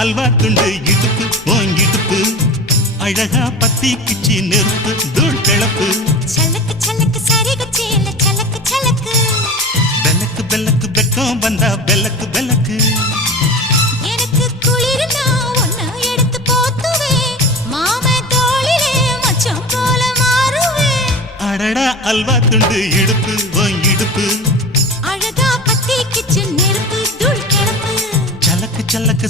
அல்வா துண்டு இடுப்பு ஓங்கிடுப்பு அழகா பத்தி கிச்சி நெருப்பு தூள் கிளப்பு சலக்கு சலக்கு சரிகச்சேல சலக்கு சலக்கு பெலக்கு பெலக்கு பெக்கம் வந்தா பெலக்கு பெலக்கு எனக்கு குளிர்னா ஒன்ன எடுத்து போத்துவே மாமே தோளிலே மச்சான் போல மாறுவே அடடா அல்வா துண்டு இடுப்பு ஓங்கிடுப்பு அழகா பத்தி கிச்சி நெருப்பு தூள் கிளப்பு சலக்கு சலக்கு